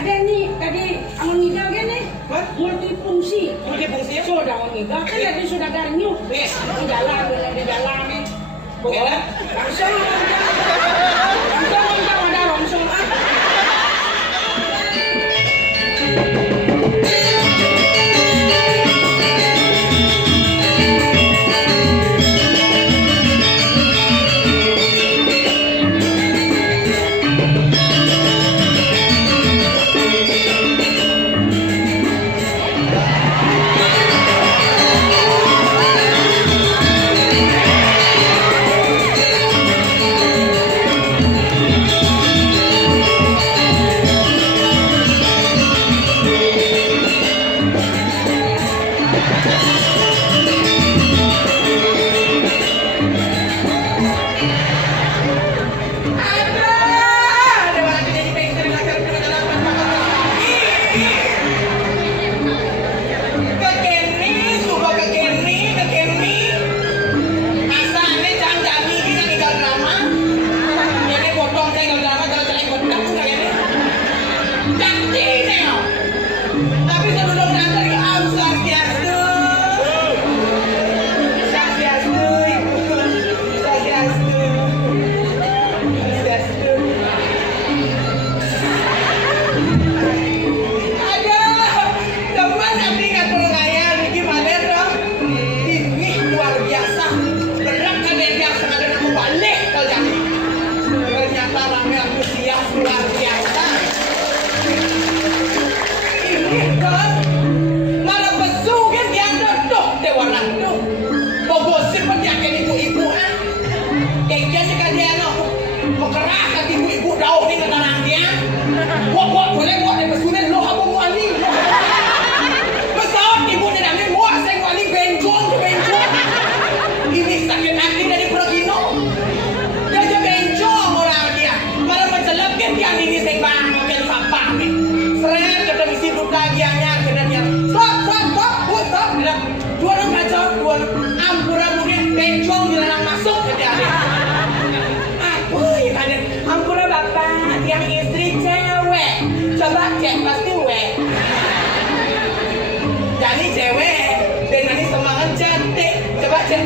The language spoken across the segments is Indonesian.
Ada nih tadi amun ngiga gini multifungsi sudah amun ngiga kan tadi sudah ganyu di jalan nih langsung ada langsung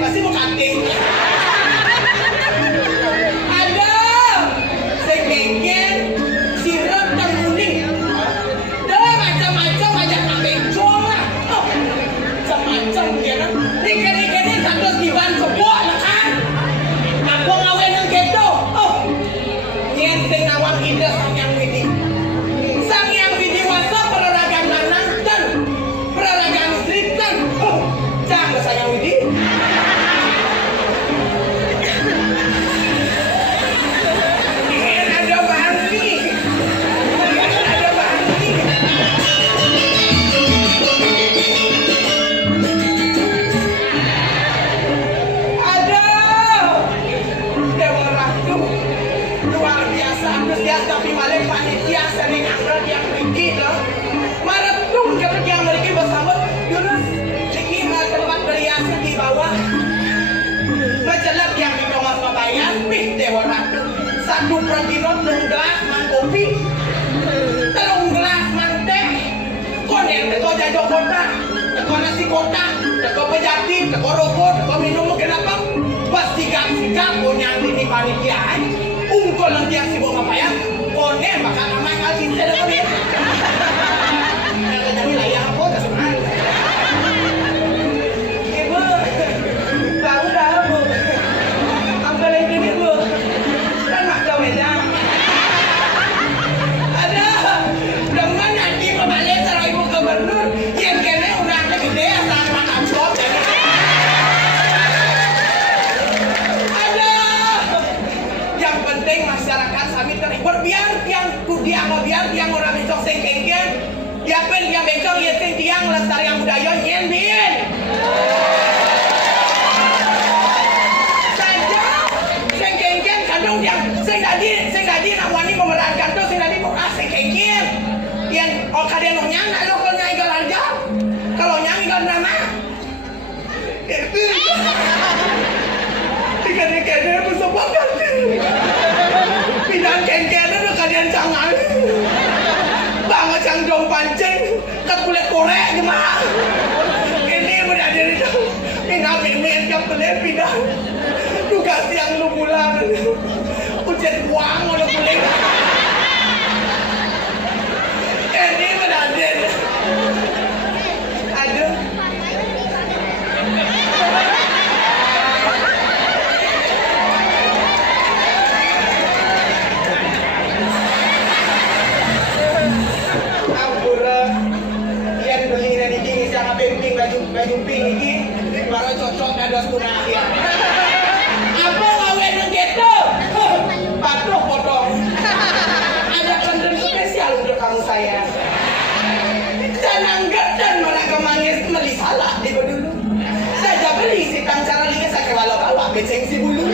pasti mau kanting. Ada segenggen sirup dan kuning. Dah macam-macam aja pakai cola. Macam-macam dia kan. Ikan-ikannya satu kiban sebuah lah kan. Aku ngawin yang gitu. Nyen sing nawang ide sang yang widi. Sang yang widi wasa peraragan lanantan. Peraragan istritan. Jangan sayang widi. Tapi malah panitia sering akal yang tinggi loh. Maratung kerja mereka bersama dulu segi tempat beriasan di bawah. Majalah yang di bawah Surabaya, pih Dewa Ratu. Satu protino gelas man kopi, telung gelas man teh. Konen teko jajok kota, teko nasi kota, teko pejati, teko rokok, teko minum kenapa? Pas sikap punya ini panitia. Ungkol nanti yang sibuk ngapain? Konen bakal namanya ngasih sedang dia. Jadi layar apa? Tak sebenarnya. Ibu, tahu dah bu. Angkat lagi ni bu. Kan mak kau beda. Ada teman nanti kembali serai ibu gubernur yang kena undangnya gede asal mana amplop jadi. Ada kulit korek gimana? Ini berada di dalam. Minum jam kulit pindah. Juga siang lu pulang. Ujian uang udah kulit. Ini berada. Aduh. Baju pink ini baru cocok ada setengah ya. Apa ngawin gitu? Patuh potong. Ada konten spesial untuk kamu sayang. Jangan dan malah kemangis meli salah di dulu. Saya beli si cara ini saya bawa beceng si bulu.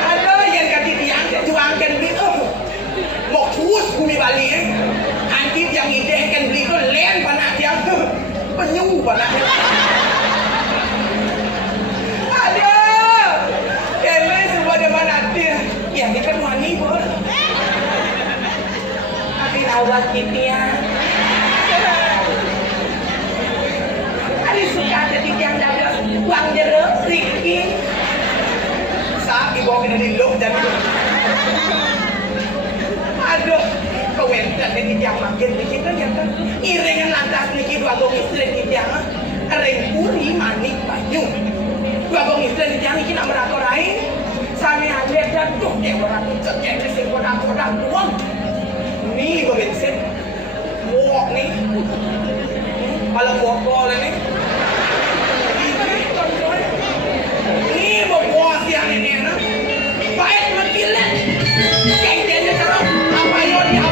Ada yang kaki tiang juangkan gitu. Mau terus bumi balik. Yang ide kan beli itu len panak dia penyu panak. Aduh, ini semua di mana dia? Ya dia kan wani bol. Tapi awat kita. Ada suka ada tiang dapat uang jeruk sedikit. Saat dibawa ke dari luk dan aduh. Kewenten ini yang makin bikin kan ya kan iringan lantas niki dua gong istri ini yang ring puri manik banyu dua gong istri ini yang niki nak merator lain sami ada dan tuh yang orang tuh jadi si kodang tuang nih begitu muak nih malah bokol ini mau puas yang ini na baik makilan kayak dia terus apa yang dia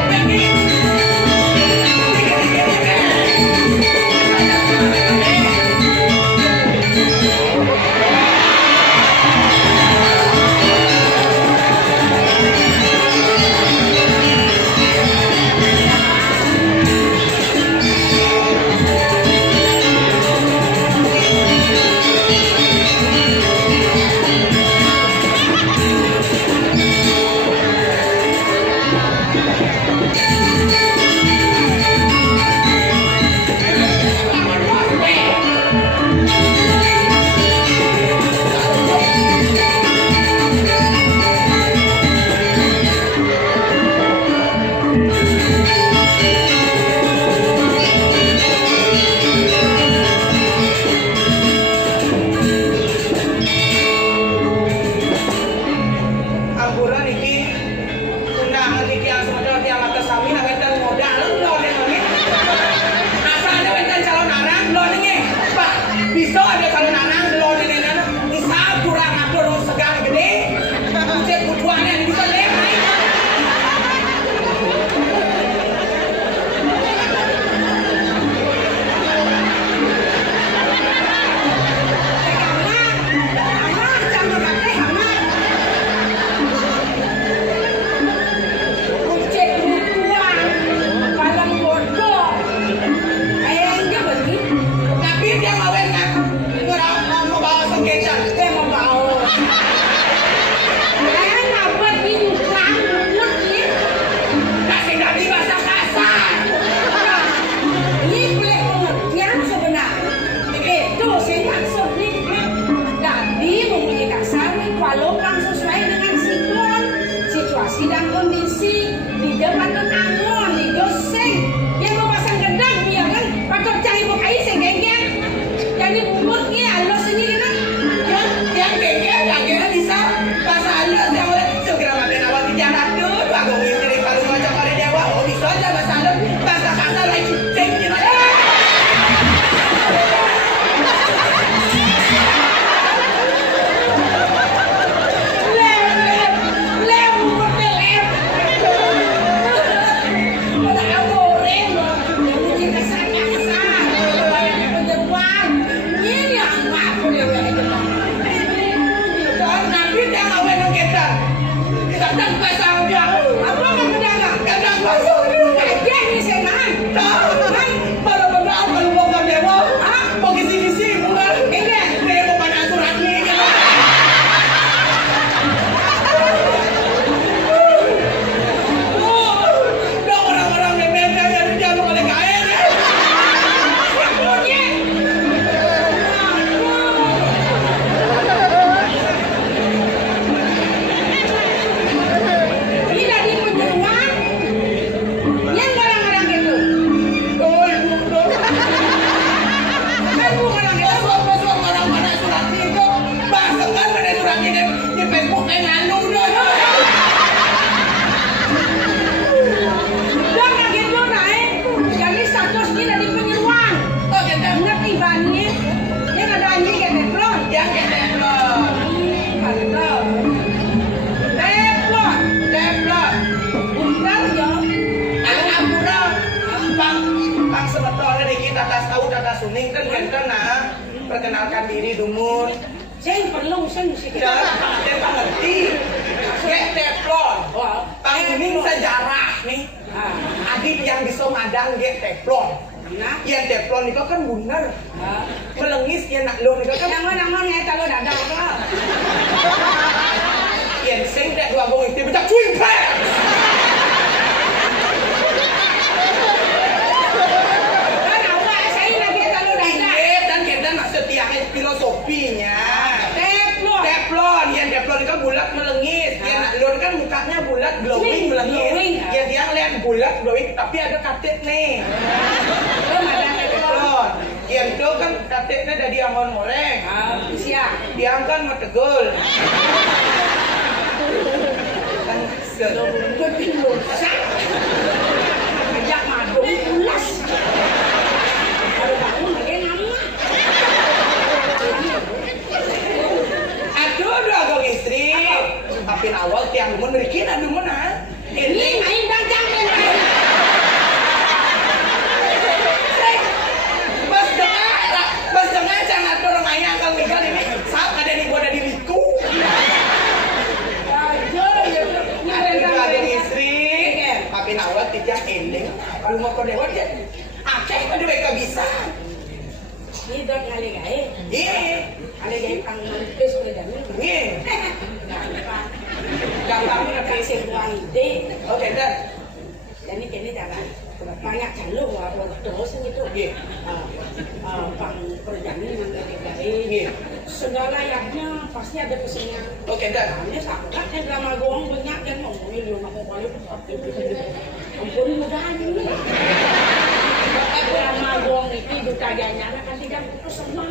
memperkenalkan diri Dumun. Saya perlu saya mesti Jangan ada pengerti. Kayak teflon. Wah, Panggung sejarah nih. Adik yang bisa madang kayak teflon. nah, Yang teflon itu kan bener. ah. Melengis yang nak lo itu kan. Nangon ngeta lo dadah apa? Yang sing tak dua gong itu macam cuy pek. Kan awak saya lagi kalau dadah. Iya dan kita maksud tiangnya filosofinya. Teflon, yang teflon itu kan bulat melengis. Yang nak lo kan mukanya bulat glowing melengis. Yang tiang lihat bulat glowing tapi ada katet nih. Teflon. Yang itu kan katetnya dari angon goreng. Siap. Tiang kan mau tegul. Kan Lo betul sak. Ajak madung ulas. Kalau bangun lagi nama. Aduh, agak istri. Tapi awal tiang Dumun berikin ada Dumun ah. Ini main dagang kan. Mas dengar jangan dorong ayah kalau tinggal ini. Saat ada nih gua ada diriku. Aduh, agak istri. Tapi awal tidak eling. Kalau mau kau dewa dia. Aceh pada mereka bisa. Ini dok ngali gae. Iya. Ada gae pang mampus ke dalam. Iya. Gampang. Gampang. Kasih uang ide. Oke dah. Jadi kini jalan banyak jalur waktu terus itu. Iya. Pang perjalanan mengenai gae. Iya. Segala yaknya pasti ada pesennya. Oke dah. Ini sangat yang drama goong banyak yang ngomongin lu nak kali ampun mudah ini. Drama goong itu duta janya kan tidak putus semua.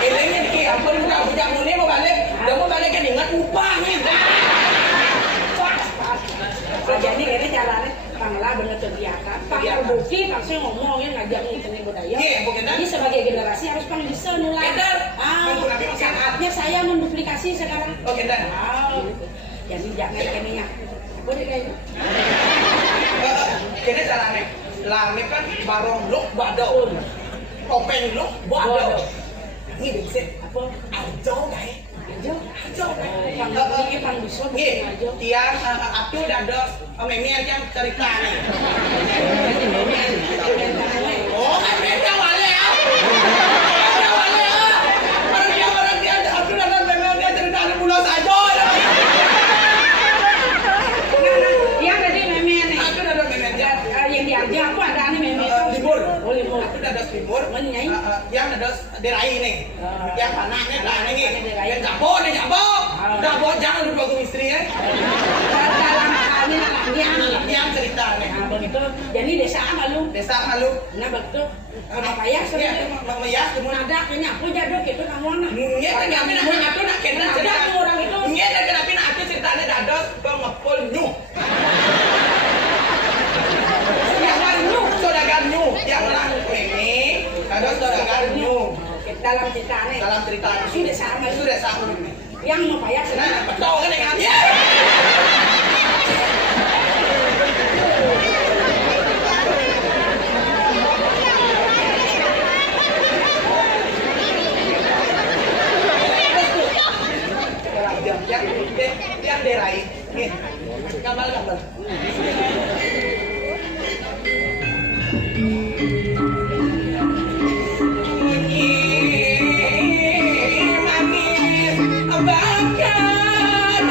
Elengnya dikit, ampun budak mune mau balik. Dah mau balik kan ingat upahnya. Jadi ini caranya panglah bener kegiatan. Panglah bukti pasti ngomongin ngajak ngikutin budaya. Iya, bukan. Ini sebagai generasi harus pang bisa nulai. Benar. Saatnya saya menduplikasi sekarang. Oke dah. Jadi jangan kayaknya. Boleh kayaknya. Kini caranya, langit kan barong luk badau, topeng luk badau. Ini bisa Apa? ajo guys, ajo guys. Ini pang bisa Nih, aja. tiang aku udah ada memian yang cerita nih. Oh, kan beda wale ya. Beda wale ya. Orang dia aku udah ada memian dia cerita ada pulau saja. Yang tadi meme nih. Aku udah ada memian dia. Yang diajak aku ada nih meme. Libur. Oh libur. Aku udah ada libur. Menyai. Yang ada derai nih. Yang panahnya lah nih. Derai. Yang jabo. Jabo jangan lupa aku istri ya. Dalam hal ini anaknya. Yang cerita nih. Nah begitu. Jadi desa malu. Desa malu. Nah begitu. Apa ya Iya, sebenarnya? memeyas semua. Ada kayaknya aku jaduk itu kamu anak. Iya, kenapa nak aku nak kena cerita. Ada orang itu. Iya, kenapa nak aku ceritanya dados pengepul nyuh. Yang nyuh. Saudagar nyuh yang lang ini dados saudagar nyuh. Dalam cerita nih. Dalam cerita Sudah sama. sudah sama. Yang mau payah Nah, betul kan dengan dia. Yang derai, nih, gambar. Manis, bakar,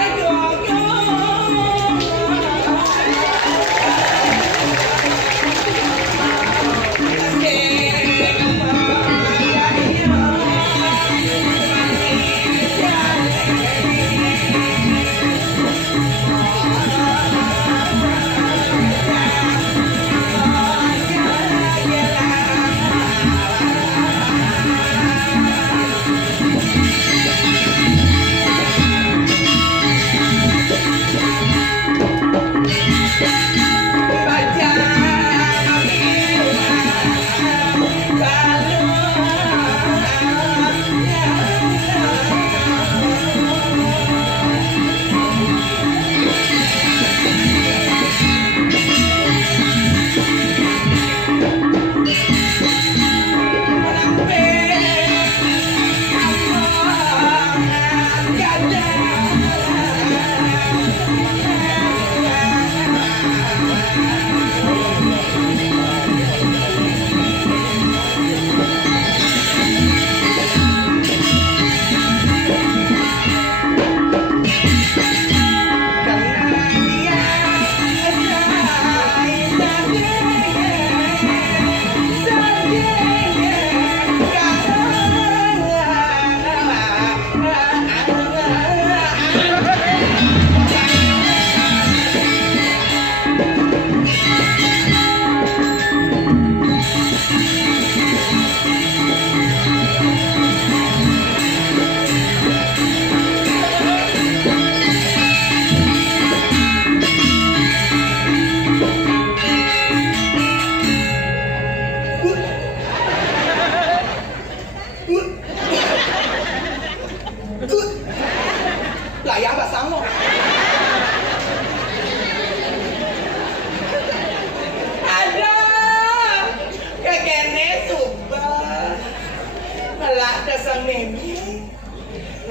ada sang meme.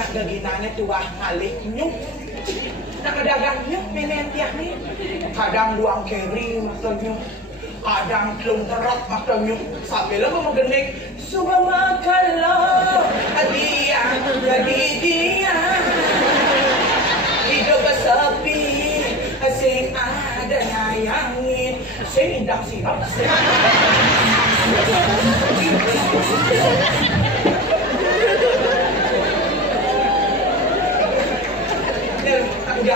Nak gaginanya tuah ngalih nyuk. Nak dagang nyuk menen tiah nih. Kadang buang keri maksud nyuk. Kadang kelung terap maksud nyuk. Sampai lah mau gendek. Suka makan lo. Dia jadi dia. Hidup sepi. Sing ada nyayangin. Sing indah sirap.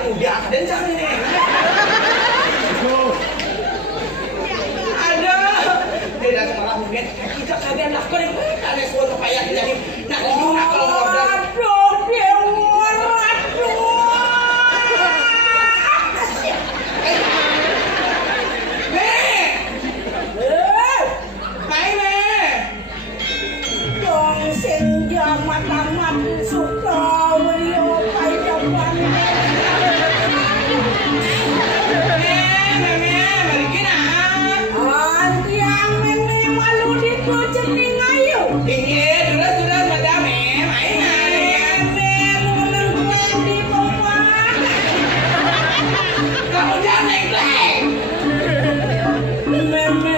Udah dan jangan ini. Ada. Dia dah semalam mungkin kita kalian lakukan ini. Ada suatu payah jadi nak hidup nak kalau order. Aduh, dewa, aduh. Matamat suka beliau kayak mana? Meme, balikin yang meme malu di kucing ayo. Iya, sudah madam main meme menang kue di bawah. Kamu jangan naik. Meme.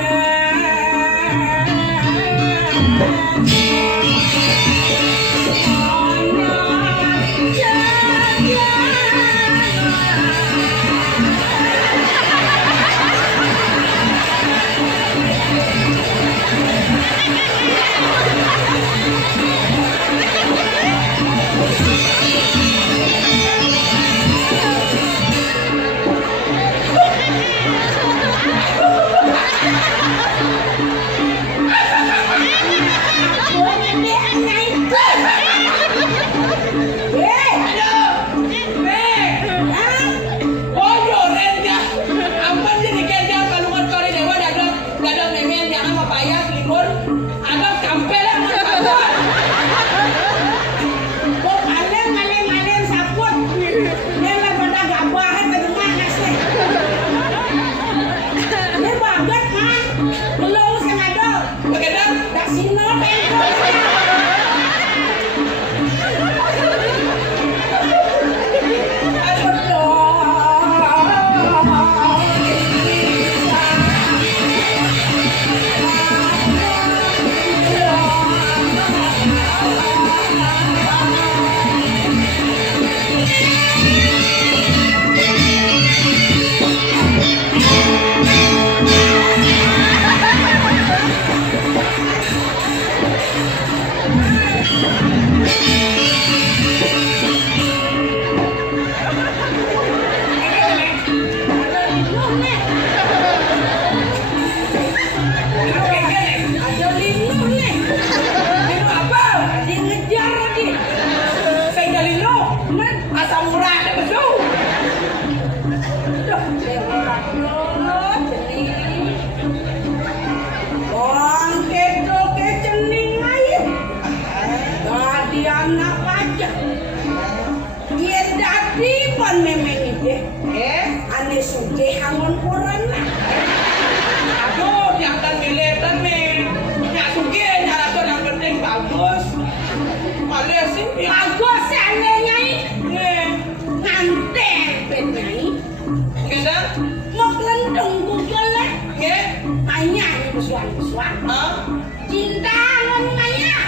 Cinta ngomongnya.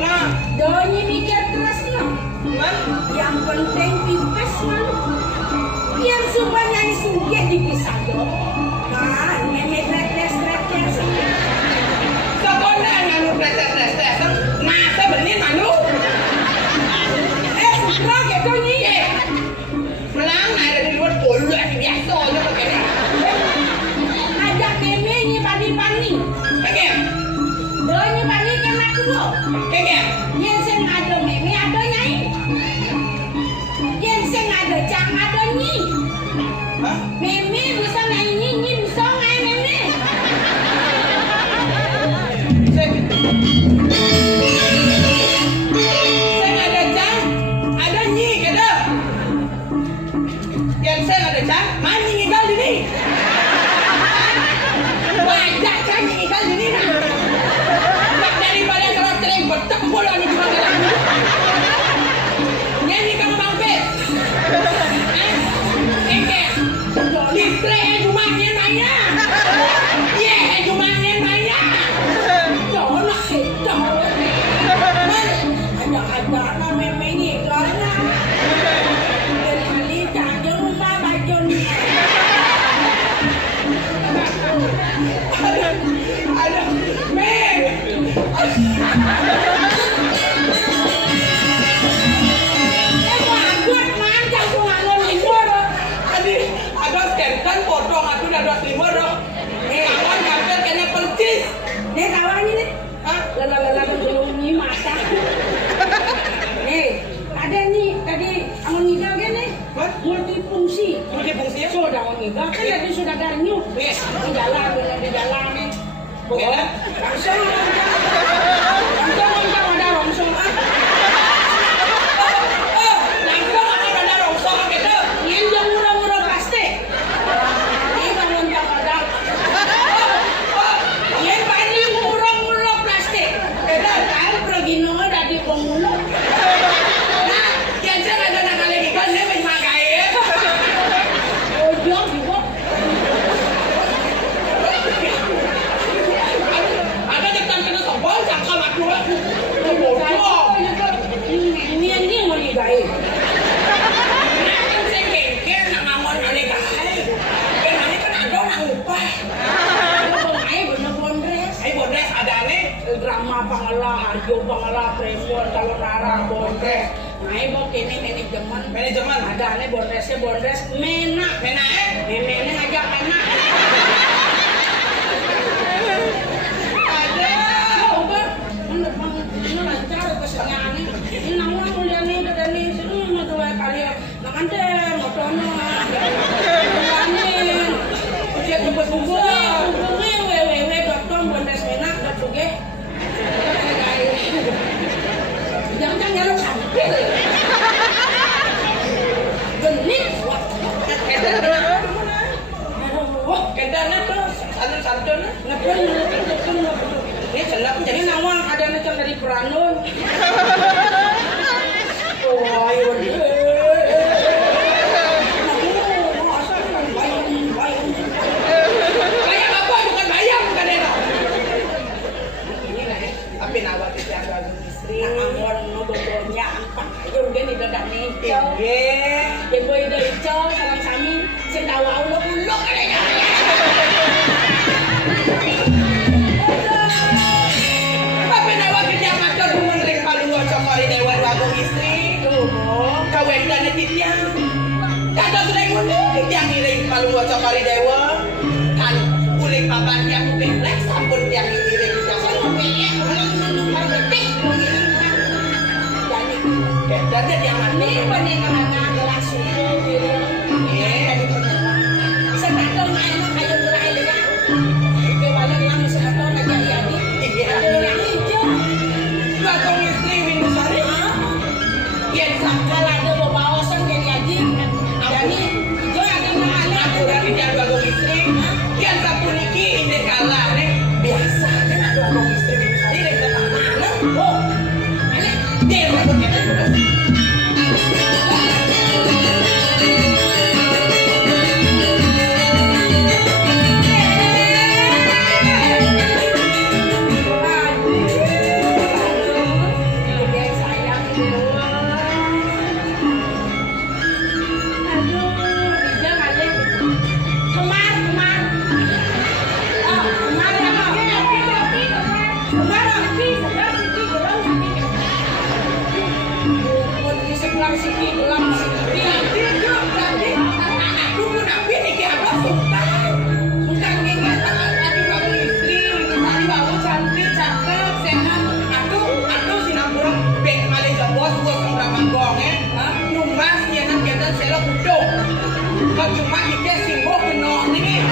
Nah, doi mikir terus no. Yang penting pipes man. Biar supaya nyanyi suge dipisah do. Nah, memet tes. Sekolah nganu tes. Nah, sebenarnya manu. Suka gitu nih. Melang ada di luar polu biasa aja begini. Pani. Kagem. Doi pani kan aku lo. Kagem. Yen sing ada meme ada nyai. Yen sing ada cang ada nyi. Hah? Meme bisa nyanyi bisa ngai meme. Sing ada cang ada nyi kada. Yen sing ada cang mani ninggal di ni. Wajah cang ninggal di ni. Hah? Lala belum mata. Ada nih tadi amun ngiga gini. Multifungsi. Multifungsi ya? Sudah amun ngiga kan tadi sudah ganyu. Di jalan nih. Bagaimana? Langsung ada langsung. Langsung ada rongsok gitu. Yang jauh murah-murah plastik. Ini bangun tak ada. Yang paling murah-murah plastik. Kau pergi nol dari pengulo. Nah, yang saya ada nak lagi kan dia memakai. Ojok juga. Ada depan kena sobol cakap aku. Bocor. Ini mau digawe. Nah, kan saya kengkel nak ngamon ada kai. Kan ini kan ada nak upah. Ai bener bondres. Ai bodres ada nih. Drama Bangla, Harjo Bangla, Premon, Talon Arang, Bondres. Ai mau kene manajemen. Manajemen Ada ane bondresnya bondres menak. Mena Memene ngajak anak. ada. Coba bener lancar kesenangannya. Ini namun muliane dari sini dua kali. Nakante motono. Bukanin. Ujian bumbu-bumbu. Hubungi www.com bondres menak .suge. Jangan nyalok sampil. Genit. Wah, Kedana tuh santun-santun. ngepun. Ini celap Jadi jadi nawang ada necong dari Peranun. Oh, ayo bayang apa bukan bayang bukan Deno. Tapi nawat itu ada istri. Angon no bobonya ampak ayo udah nih dadak neco. Iya. Dia boy dari ico sareng sami sing tawa ulo-ulo kayaknya. Tapi nawat itu yang makan rumah ring paling ngocok kali dewan wago istri. Tuh, Kawin dan titiang. Kata sudah ngono titiang iring paling ngocok kali dewa. Kan kulit papan yang belek sampun tiang iring. Dan yang mana? ini peninggalan gelas ini. Iya. Sekarang main kayu mulai ya. Kewalan lang sekarang aja ya di. Iya. Yang hijau. Batong istri Winusari. Yang sakal ada bawasan dari aji. Jadi hijau ada mana Aku dari yang bagong istri. Yang sapuniki ide kalah nih. Biasa kan ada bagong istri Winusari dari datang mana? Oh, ini dia bagong kita sudah. Cuma kita simbol kenal nih.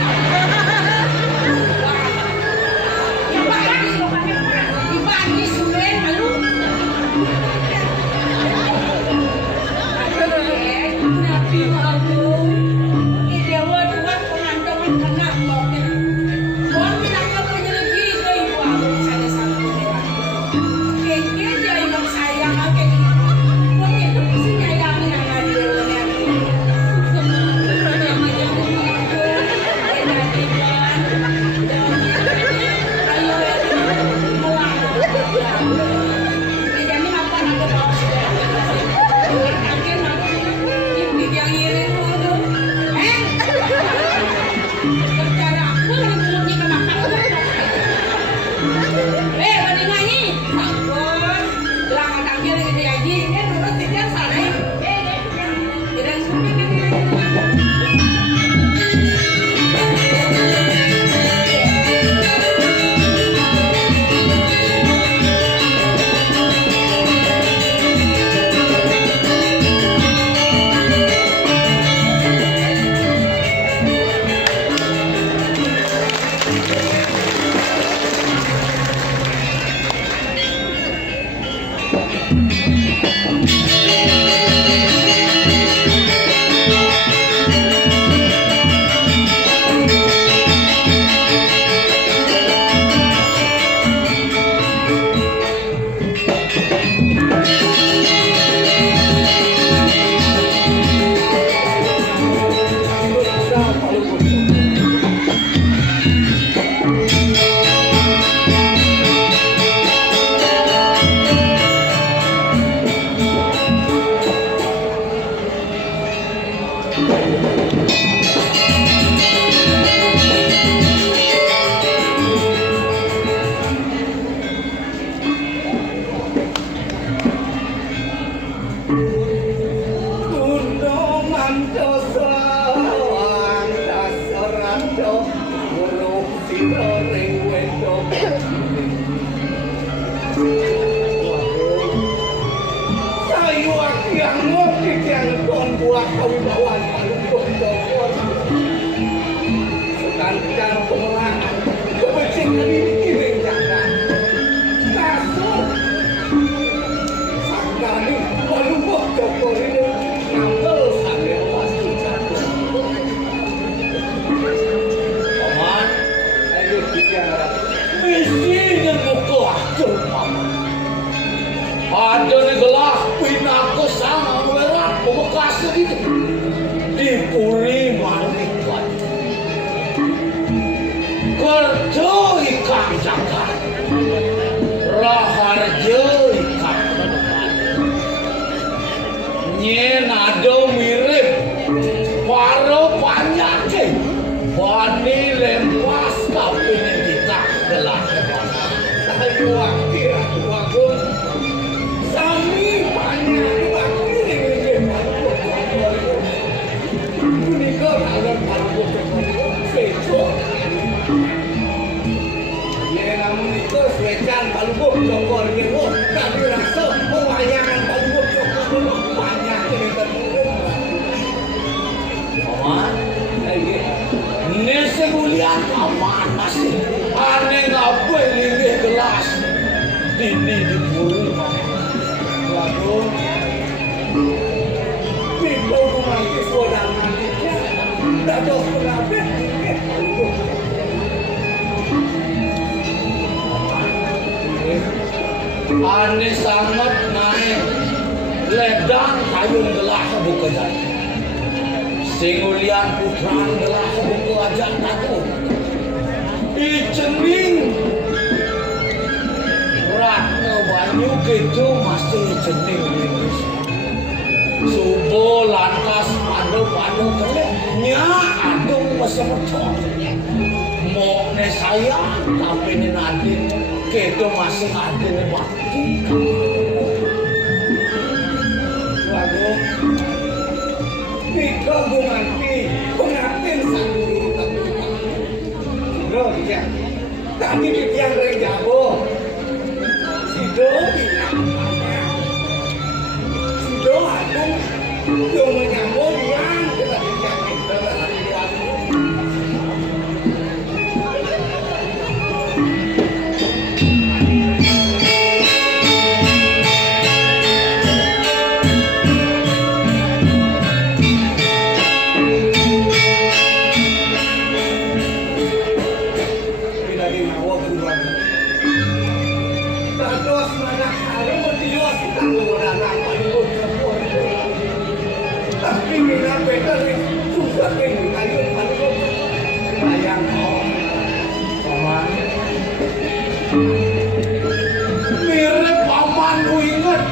Ibagi suwen malu. Nabi Agung. Idewa dua pengantongan kena boken. Buat bilang apa lagi ke ibu Agung saya satu lewat. Keke dia imam sayang ke dia. Buat itu mesti nyayangin anak dia. aja ikat nyen ada mirip paro panyake bani lempas kapine kita gelas ayo akhir aku sami banyak bakti ini kok ada paru seco ya namun itu secan palu jongkol gitu tapi rasa pewayangan palu jongkol banyak ini aman lagi ini sebulan aman masih aneh ngapain ini gelas ini diburu lalu pintu rumah itu sudah nantinya tak ada kenapa aneh sangat naik ledang kayun gelas buka jalan singulian putran gelas buka ajak aku icening ratna banyu gitu masih icening subuh lantas padu kelek nya adung masih mencok mau ne sayang tapi ne nadin gitu masih ada waktu waduh Pika gumanti pengantin sanggup loh ya tadi di tiang ring jabo sido bilang sido adung yang menyambut yang kita di tiang ring mirip paman ku inget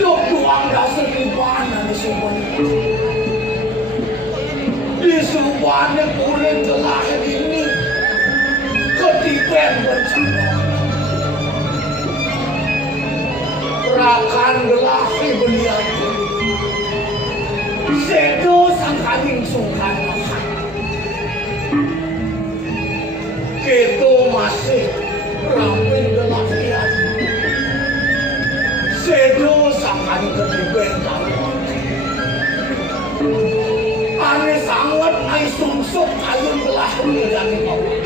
duk doang dasar kibana di subahnya kulit telah ini ketipen bencana rakan gelasi beliau sedo sang kading sungkan gitu masih rampin gelasian sedo sang kading ketipen ane sangat ai sungsuk ayun gelas dari bawah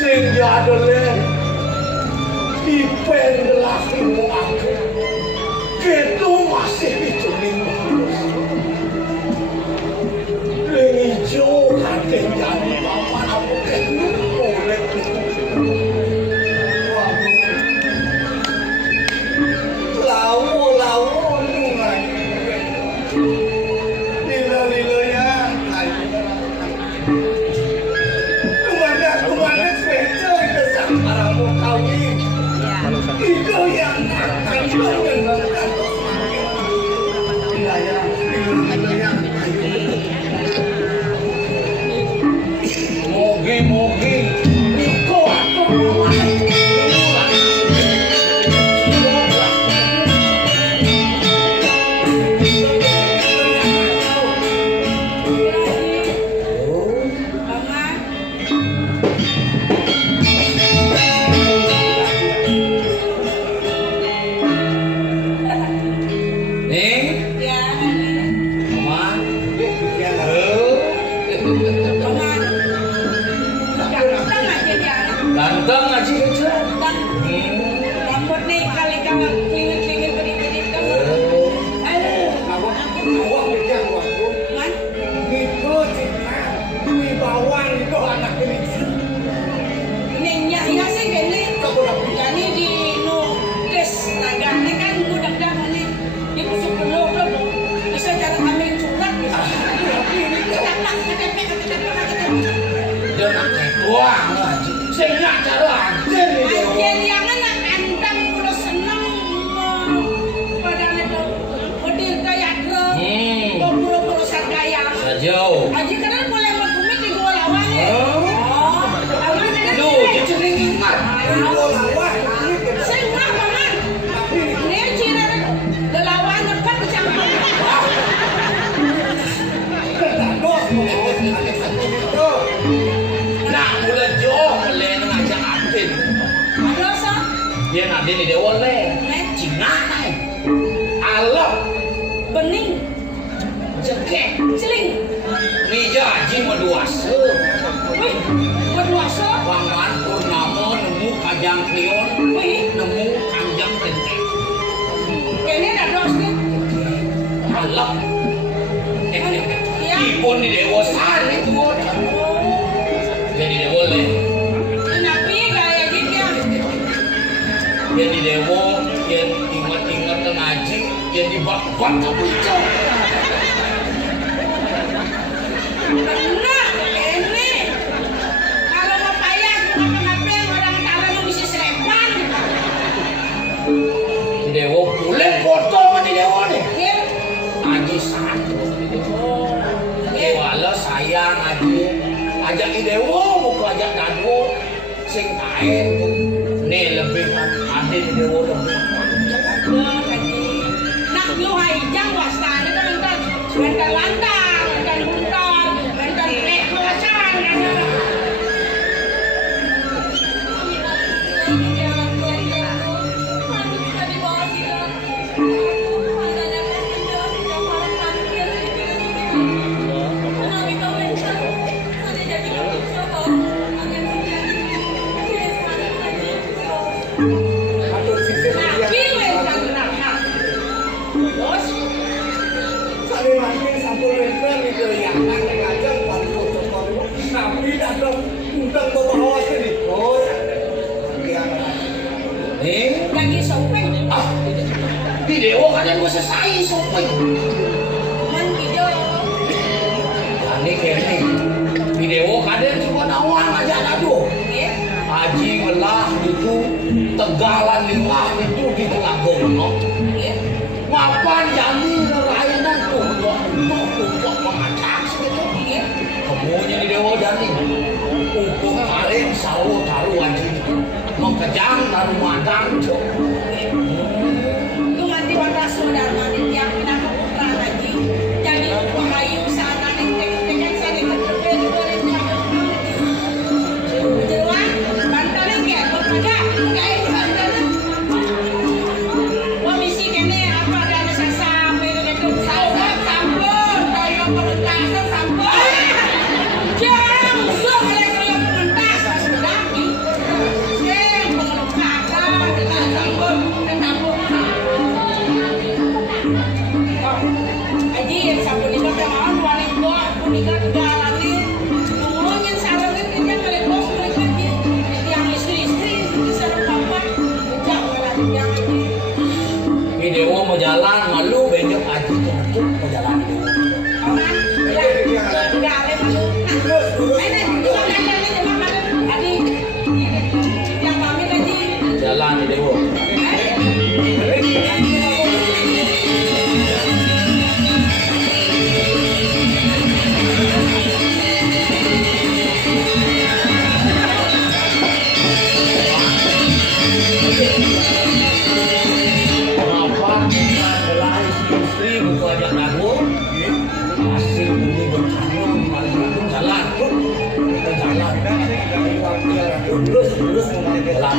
sehingga adalah dipen gelas ibu aku gitu masih diculing hijau katen jadi bapak aku kenu oleh lawu nungai lilo ya kemana spesial itu sama mau kawin itu yang akan mengenalkan wilayah mogi niko aku ganteng aja kecil rambut nih kali kawan klingin pedit kamu awak pikir aku man itu cina wibawan itu anak ini nenya ya sih gini jadi di no kes nagane kan budak dah nih di pusuk penuh lo bisa cara ambil curang bisa dia nak doang aja saya nak cara aja nih Adin. Ada sa? Yen Adin di dewa le. Cina nai. Alap. Bening. Jekek. Celing. Nija haji maduasa. Wih, berduasa. Wangan purnama nemu kajang krion. Wih, Nemu kanjang kentek. ini ada sih. Alap. Ipun di dewa sari tuh. Jadi dewa le. Nabi gaya gitu ya. Jadi dewa yang ingat-ingat ngaji yang dibak-bak kepuncak. Benar, ini. Kalau mau payah, ngapa-ngapain orang taruh yang bisa selepan. Di dewa pulen potong di dewa deh. Ya, Ngaji satu. Wala saya ngaji ajak di dewa buku ajak dadu sing kain nih lebih ada di dewa lebih nak nyuhai jang wastane kan entar bentar lantar, bentar buntar, bentar plek kelasan. Aduh sisi Sari makin sampul winter itu yang ngajak bantu cokol tapi datang undang bawa sini. Oh, nih Lagi sopeng, di dewa kalian gue selesai sopeng man hijau. ini kayaknya di dewa kalian cuma nawang aja dadu Ya, haji ngelah itu tegalan lingah itu di tengah gono ya. ngapain jami nelayanan tuh untuk mengacak segitu Ya. kemudian di dewa jani untuk kalian selalu taruh haji mengkejang taruh madang cok Lu mati pada saudara nanti yang pindah putra lagi. Jadi wahyu sana nek saya terkebel gorengnya. Jeruan, bantalnya kayak berpada kayak bantalnya. Wah misi kene apa ada sampai gitu. Sampun, kayak pementasan sampun. Jangan musuh oleh kayak pementasan sudah nih. Yang pementasan kita sampun, sampun. Aji yang sampun itu kemauan wanita gua punika kegalani ngomongin sarangin kita kali bos mereka yang istri-istri itu sarang papa tidak malah yang di dewa mau jalan malu benjok haji tuh mau jalan orang ya enggak ada malu ini cuma kalian cuma kalian adi yang kami lagi jalan di dewa kenapa kita adalah istri buku ajak dadu hasil bumi bertanya jalan tuh kita jalan terus jalan